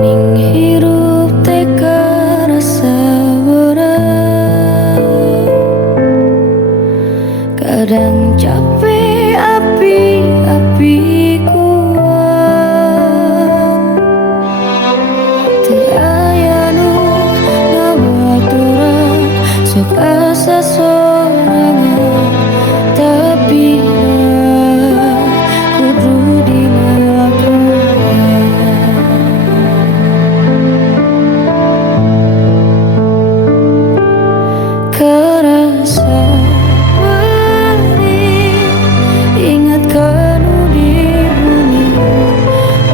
Ning hirup teka rasa berat, kadang capek api kuat, teraya nu ngabaturan sok asa sorangan, tapi kudu dilakukan. Kerasa pedih, ingat kanu di bumi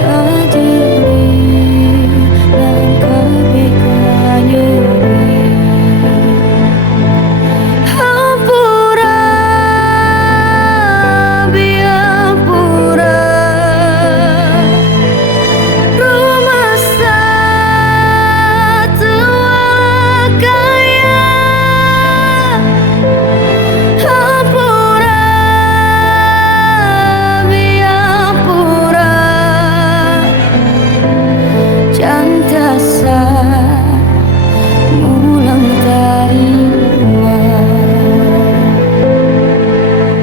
ajeri langkapi kanyeri. Hampura biampura rumah tua kaya. Hampura biampura cantasa mulang taima.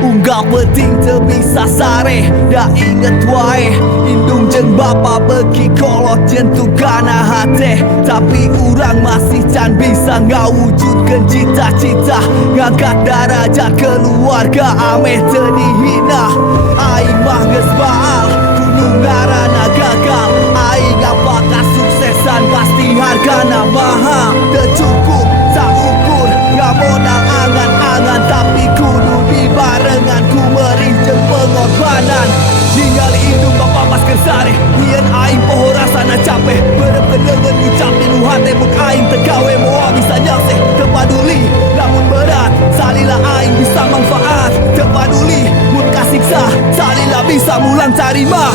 Unggah penting terbisa sare, dah inget wae indung jeng bapa bagi kolot jentu kana hati. Tapi urang masih can bisa ngawujudkan cita-cita, ngangkat darajat keluarga ameh teni hina. Aing mah geus baal kudu ngaranna gagal. Aing apakah suksesan pasti hargana mahal. Teu cukup saukur ngamodal angan-angan, tapi kudu dibarengan ku merih jeung pengorbanan. Ningali indung bapa masker sare, hieun aing poho rasana capek. Berep kedengeun ucap di nu hate mun aing tegawe moal bisa nyalseh. Teu paduli lamun berat, salila aing bisa manfaat. Teu paduli mun kasiksa, salila bisa mulang tarima.